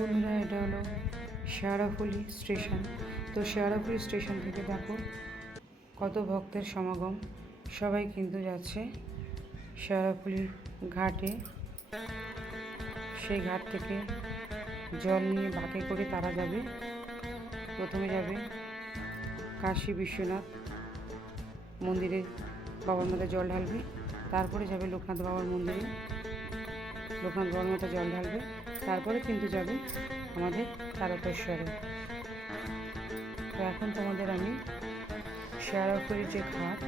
বন্ধুরা এটা হলো শেয়ারাফুলি স্টেশন। তো শেয়ারাফুলি স্টেশন থেকে দেখো কত ভক্তের সমাগম। সবাই কিন্তু যাচ্ছে শেয়ারাফুলি ঘাটে। সেই ঘাট থেকে জল নিয়ে বাঁকে করে তারা যাবে। প্রথমে যাবে কাশী বিশ্বনাথ মন্দিরে বাবার মাথায় জল ঢালবে। তারপরে যাবে লোকনাথ বাবার মন্দিরে। লোকনাথ বাবার মাথায় জল ঢালবে। তারপরে কিন্তু যাবে আমাদের তারকেশ্বরে। তো এখন তোমাদের আমি শেয়ার করি যে ঘাট।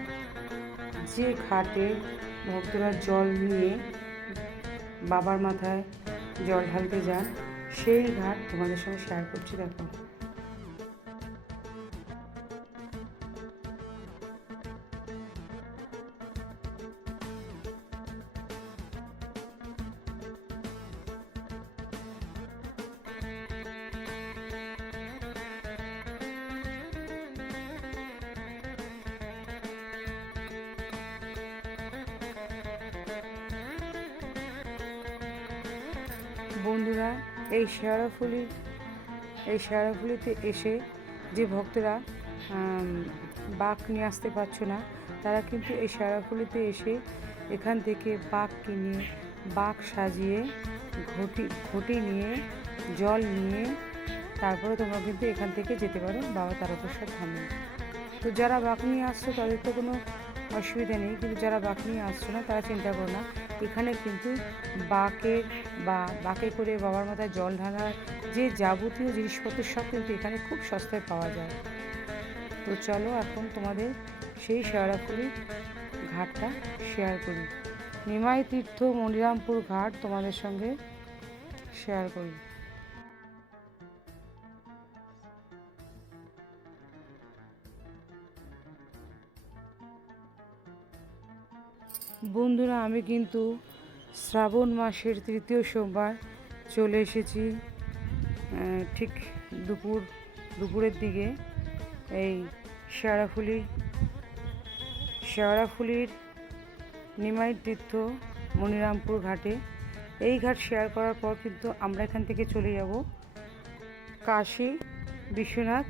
যে ঘাটে ভক্তরা জল নিয়ে বাবার মাথায় জল ঢালতে যান, সেই ঘাট তোমাদের সঙ্গে শেয়ার করছি, দেখো। শেয়ারাফুলি, এই শেয়ারাফুলিতে এসে যে ভক্তরা বাঘ নিয়ে আসতে পারছ না, তারা কিন্তু এই শেয়ারাফুলিতে এসে এখান থেকে বাঘ কিনে, বাঘ সাজিয়ে, ঘটি ঘটি নিয়ে, জল নিয়ে, তারপরে তোমরা কিন্তু এখান থেকে যেতে পারো বাবা তারকেশ্বর ধামে। তো যারা বাঘ নিয়ে আসছো তাদের তো কোনো অসুবিধা নেই, কিন্তু যারা বাঘ নিয়ে আসছো না তারা চিন্তা করো না এখানে কিন্তু বাকে বা বাকে করে বাবার মাথায় জল ঢালার যে যাবতীয় জিনিসপত্র সব কিন্তু এখানে খুব সস্তায় পাওয়া যায়। তো চলো এখন তোমাদের সেই শেয়ারাফুলি ঘাটটা শেয়ার করি। নিমাই তীর্থ মনিরামপুর ঘাট তোমাদের সঙ্গে শেয়ার করি। বন্ধুরা, আমি কিন্তু শ্রাবণ মাসের তৃতীয় সোমবার চলে এসেছি ঠিক দুপুর, দুপুরের দিকে। এই শেয়ারাফুলি শেয়ারাফুলির নিমাই তীর্থ মনিরামপুর ঘাটে। এই ঘাট শেয়ার করার পর কিন্তু আমরা এখান থেকে চলে যাব। কাশী বিশ্বনাথ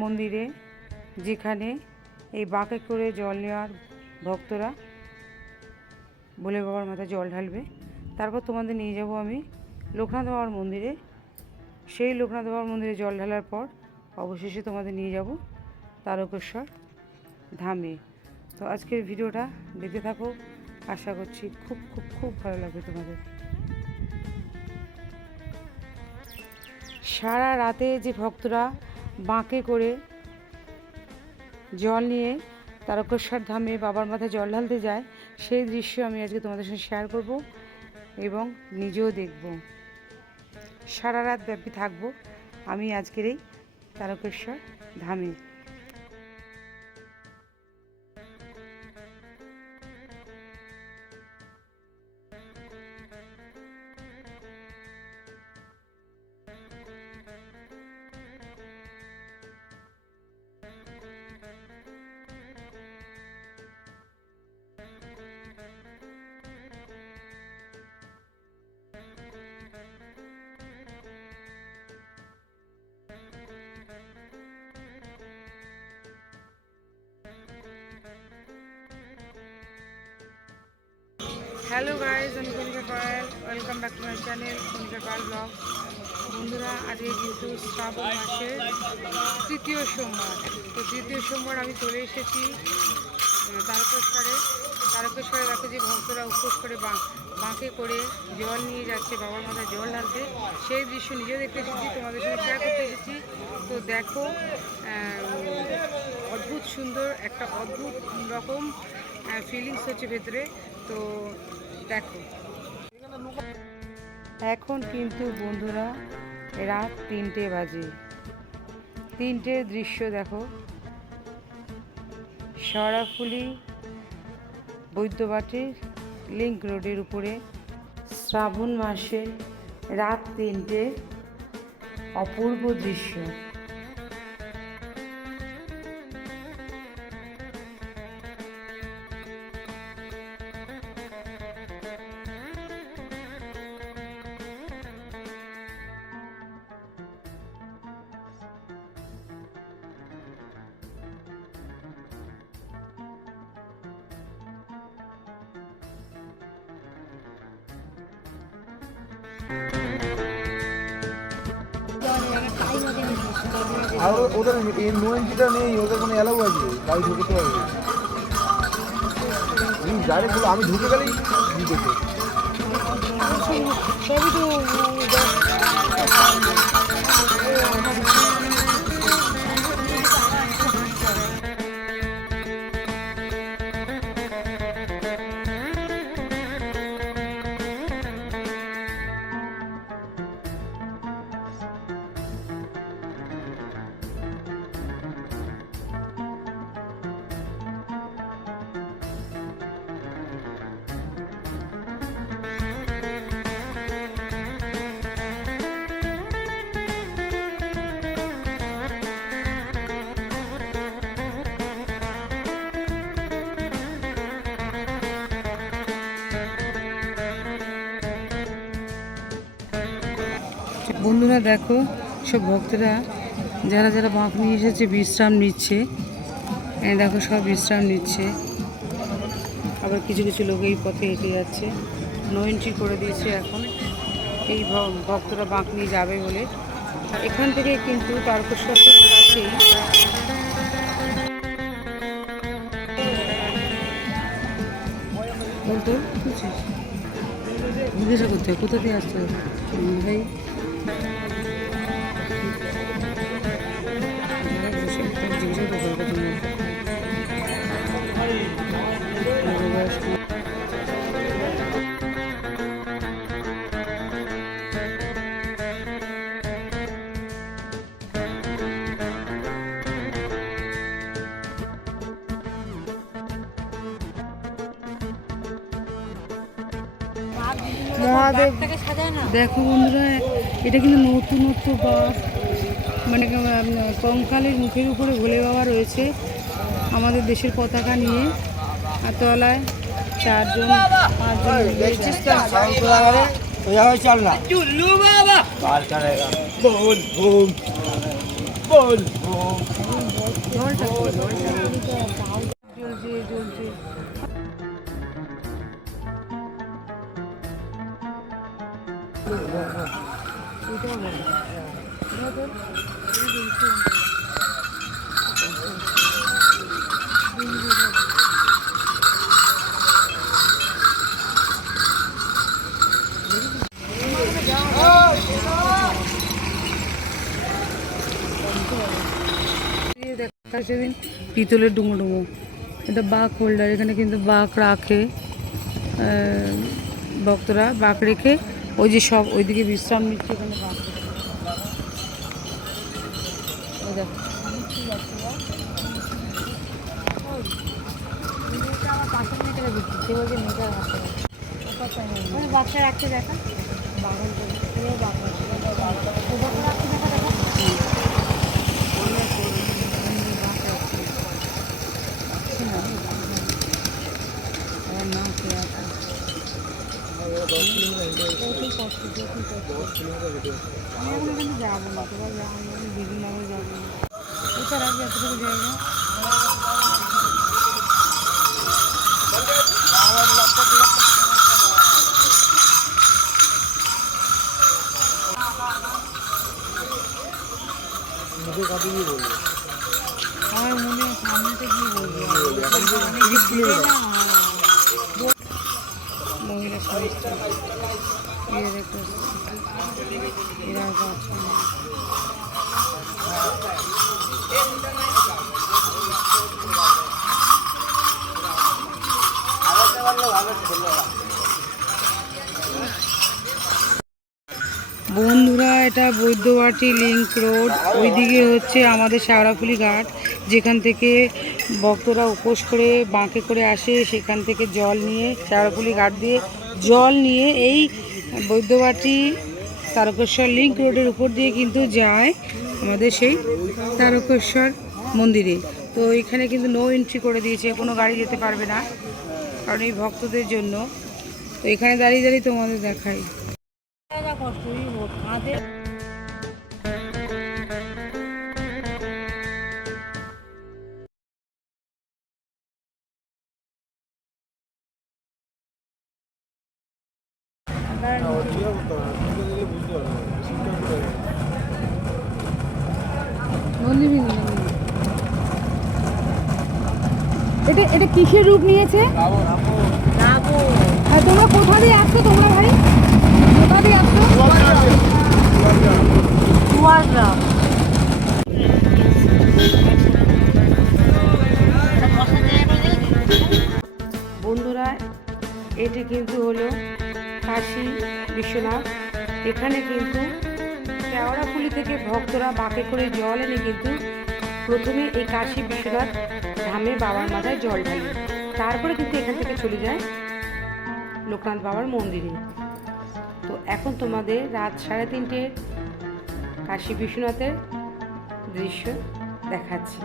মন্দিরে, যেখানে এই বাঁকে করে জল নেওয়ার ভক্তরা বলে বাবার মাথায় জল ঢালবে। তারপর তোমাদের নিয়ে যাব আমি লোকনাথ বাবার মন্দিরে। সেই লোকনাথ বাবার মন্দিরে জল ঢালার পর অবশেষে তোমাদের নিয়ে যাব তারকেশ্বর ধামে। তো আজকের ভিডিওটা দেখতে থাকো। আশা করছি খুব খুব খুব ভালো লাগবে তোমাদের। সারা রাতে যে ভক্তরা বাঁকে করে জল নিয়ে তারকেশ্বর ধামে বাবার মাথায় জল ঢালতে যায়, সেই দৃশ্য আমি আজকে তোমাদের সঙ্গে শেয়ার করব এবং নিজেও দেখব। সারা রাত ব্যাপী থাকব আমি আজকের এই তারকেশ্বর ধামে। হ্যালো গাইজ আমি Kanika Payel welcome back to my channel Kanika Payel blog বন্ধুরা, আজকে কিন্তু শ্রাবণ মাসের তৃতীয় সোমবার। তো তৃতীয় সোমবার আমি চলে এসেছি তারকেশ্বরে। তারকেশ্বরে দেখো যে ভক্তরা উপোস করে বাঁকে করে জল নিয়ে যাচ্ছে, বাবার মাথায় জল ঢালতে সেই দৃশ্য নিজেও দেখতে এসেছি, তোমাদের সঙ্গে শেয়ার করতে এসেছি। তো দেখো অদ্ভুত সুন্দর, একটা অদ্ভুত রকম ফিলিংস হচ্ছে ভেতরে। তো এখন কিন্তু বন্ধুরা রাত তিনটে বাজে। তিনটের দৃশ্য দেখো। সরাফুলি বৈদ্যবাটির লিঙ্ক রোডের উপরে শ্রাবণ মাসে রাত তিনটে অপূর্ব দৃশ্য। আর ওদের নো এন্ট্রিটা নেই, ওদের কোনো অ্যালাউ আছে? গাড়ি ঢুকতে হবে আমি ডাইরেক্ট আমি ঢুকে গেলেই ঢুকেছে সবই তো বন্ধুরা দেখো, সব ভক্তরা, যারা যারা বাঁক নিয়ে এসেছে, বিশ্রাম নিচ্ছে। দেখো, সব বিশ্রাম নিচ্ছে। আবার কিছু কিছু লোক এই পথে হেঁটে যাচ্ছে। নো এন্ট্রি করে দিয়েছে এখন। এই ভক্তরা বাঁক নিয়ে যাবে বলে। এখান থেকে কিন্তু তারকেশ্বর কাছেই। বলতো জিজ্ঞাসা করতে কোথা দিয়ে আসতে ভাই মহাদেব দেখো বন্ধুরা এটা কিন্তু নতুনত্ব বাস মানে কঙ্কালের মুখের উপরে ভোলে বাবা রয়েছে আমাদের দেশের পতাকা নিয়ে আর তলায় চারজন পাঁচজন দেখছিস তো চল না চুল্লু বাবা কার করেগা বল ভুম বল ভুম জ্বলছে জ্বলছে এটা সেদিন পিতলের ডুমো ডুমো। এটা বাঘ হোল্ডার এখানে কিন্তু বাঘ রাখে ভক্তরা বাঘ রেখে, ওই যে সব, ওইদিকে বিশ্রাম নিচ্ছে ওখানে বাঘ। বাচ্চা রাখতে দেখা। বাগান করে বাগান রাখতে দেখা দেখা আমার নাম খেয়ে আছে আমি এখন এখানে যাব না তোরা যাব আমি দিদি নামে যাব না কতটুকু জায়গা মুখে কাটে গিয়ে বলব। আমার মনে সামনেতে কি বলব মহিলা সমস্যা বন্ধুরা, এটা বৈদ্যবাটি লিংক রোড ওইদিকে হচ্ছে আমাদের শাওড়াফুলি ঘাট, যেখান থেকে ভক্তরা উপোস করে, বাঁকে করে আসে, সেখান থেকে জল নিয়ে শাওড়াফুলি ঘাট দিয়ে জল নিয়ে এই বৈদ্যবাটি তারকেশ্বর লিঙ্ক রোডের উপর দিয়ে কিন্তু যায় আমাদের সেই তারকেশ্বর মন্দিরে। তো এখানে কিন্তু নো এন্ট্রি করে দিয়েছে, কোনো গাড়ি যেতে পারবে না, কারণ এই ভক্তদের জন্য। তো এখানে দাঁড়িয়ে দাঁড়িয়ে তোমাদের দেখাই। এটা এটা কিসের রূপ নিয়েছে? আর তোমরা কোথা দিয়ে আসছো তোমরা ভাই? কোথা দিয়ে আসছো? বন্ধুরা, এটি কিন্তু হলো কাশী বিশ্বনাথ। এখানে কিন্তু কেওড়াফুলি থেকে ভক্তরা বাঁকে করে জল এনে কিন্তু প্রথমে এই কাশী বিশ্বনাথ ধামে বাবার মাথায় জল ঢালে। তারপরে কিন্তু এখান থেকে চলে যায় লোকনাথ বাবার মন্দিরে। তো এখন তোমাদের রাত সাড়ে তিনটে কাশী বিশ্বনাথের দৃশ্য দেখাচ্ছি।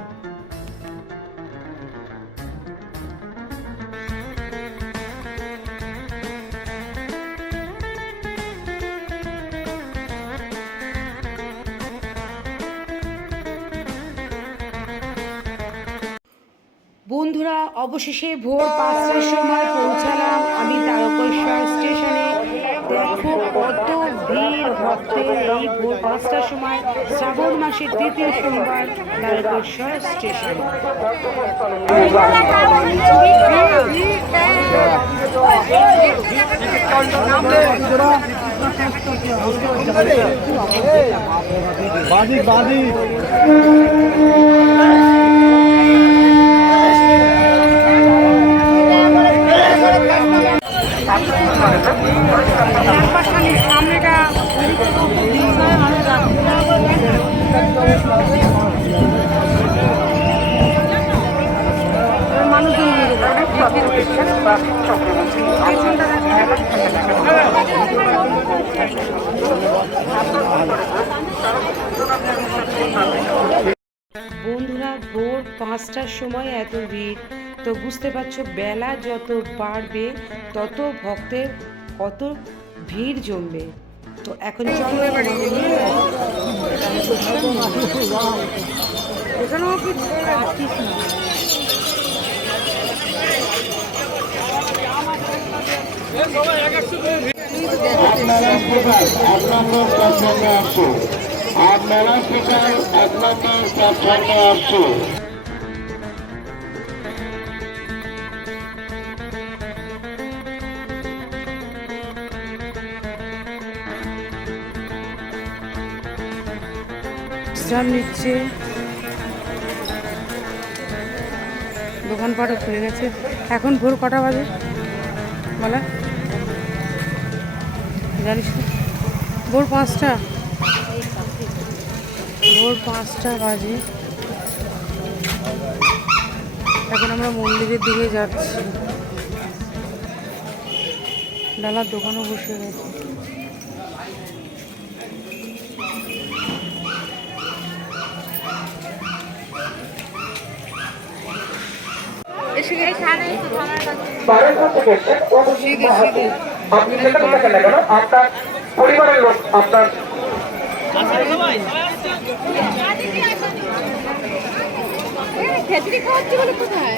অবশেষে ভোর পাঁচটার সময় পৌঁছালাম আমি তারকেশ্বর স্টেশনে। দেখো কত ভিড় ভক্তের এই ভোর পাঁচটার সময় শ্রাবণ মাসের দ্বিতীয় সোমবার তারকেশ্বর স্টেশনে। বাদি বাদি সামনেটা বন্ধুরা ভোর পাঁচটার সময় এত ভিড়। তো বুঝতে পারছ, বেলা যত বাড়বে, তত ভক্তের কত ভিড় জমবে। তো এখন কি আপনারা এক নম্বর আসছে আপনারা এক নম্বর আসছে বিশ্রাম নিচ্ছে। দোকানপাটও খুলে গেছে। এখন ভোর কটা বাজে? বলা। জানিস ভোর পাঁচটা। ভোর পাঁচটা বাজে। এখন আমরা মন্দিরের দিকে যাচ্ছি। ডালার দোকানও বসে গেছে। বাইরের থেকে আপনি যেখানে থাকেন না কেন আপনার পরিবারের লোক আপনার কোথায়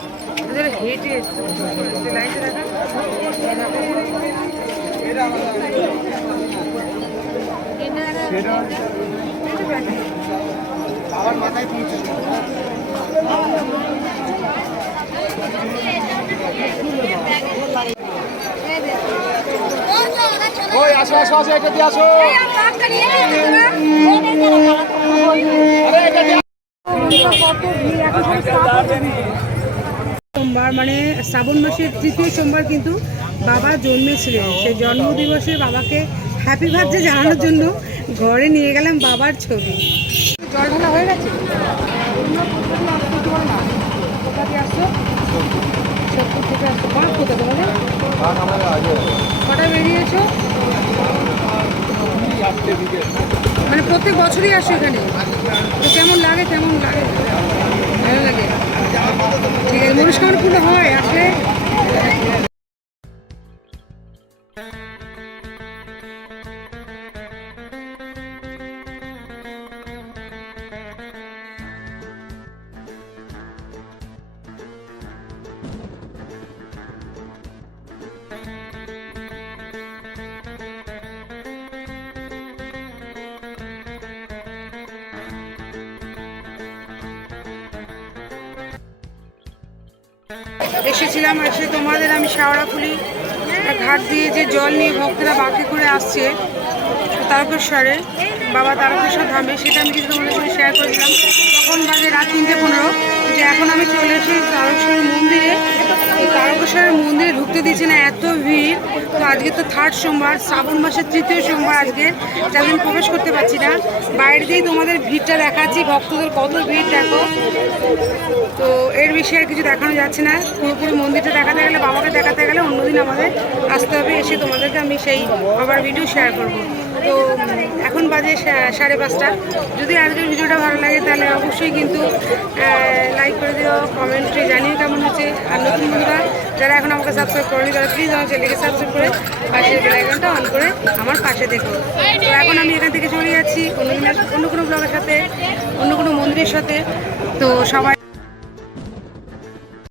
হ্যাঁ একেবারে হেঁটে এসছে লাইটে দেখা আসো আসো আসো এটা দিয়ে আসো আরে এটা দিয়ে কত ভিড় এখন সব start হয়ে গেছে। সোমবার মানে শ্রাবণ মাসের তৃতীয় সোমবার কিন্তু বাবা জন্মেছিলেন। সেই জন্মদিবসে বাবাকে হ্যাপি বার্থডে জানানোর জন্য ঘরে নিয়ে গেলাম বাবার ছবি। মানে প্রত্যেক বছরই আসো এখানে? তো কেমন লাগে কেমন লাগে? ভালো লাগে। মনস্কামনা পূর্ণ হয় আসলে? এসেছিলাম, এসে তোমাদের আমি শাওড়াফুলি ঘাট দিয়ে যে জল নিয়ে ভক্তরা বাঁকে করে আসছে, তারকেশ্বরে, বাবা তারকেশ্বর ধামে, সেটা আমি কিন্তু তোমাদের সঙ্গে শেয়ার করেছিলাম। তখন বাজে রাত তিনটে পনেরো, যে এখন আমি চলে এসেছি তারকেশ্বর মন্দিরে তারকেশ্বরের মন্দিরে ঢুকতে দিচ্ছে না এত ভিড়। তো আজকে তো থার্ড সোমবার, শ্রাবণ মাসের তৃতীয় সোমবার আজকে জন্য প্রবেশ করতে পারছি না। বাইরে দিয়েই তোমাদের ভিড়টা দেখাচ্ছি, ভক্তদের কত ভিড় দেখো। তো এর বিষয়ে আর কিছু দেখানো যাচ্ছে না। পুরোপুরি মন্দিরটা দেখাতে গেলে, বাবাকে দেখাতে গেলে অন্যদিন আমাদের আসতে হবে, এসে তোমাদেরকে আমি সেই বাবার ভিডিও শেয়ার করব। তো এখন বাজে সাড়ে পাঁচটা। যদি আজকের ভিডিওটা ভালো লাগে, তাহলে অবশ্যই কিন্তু লাইক করে দিও কমেন্টে জানিও কেমন হচ্ছে। আর নতুন বন্ধুরা, যারা এখন আমাকে সাবস্ক্রাইব করেনি, তারা প্লিজ আমার চ্যানেলকে সাবস্ক্রাইব করে পাশের বেলাইকনটা অন করে আমার পাশে দেখো তো এখন আমি এখান থেকে চলে যাচ্ছি, অন্য অন্য কোনো ব্লগের সাথে, অন্য কোনো মন্দিরের সাথে। তো সবাই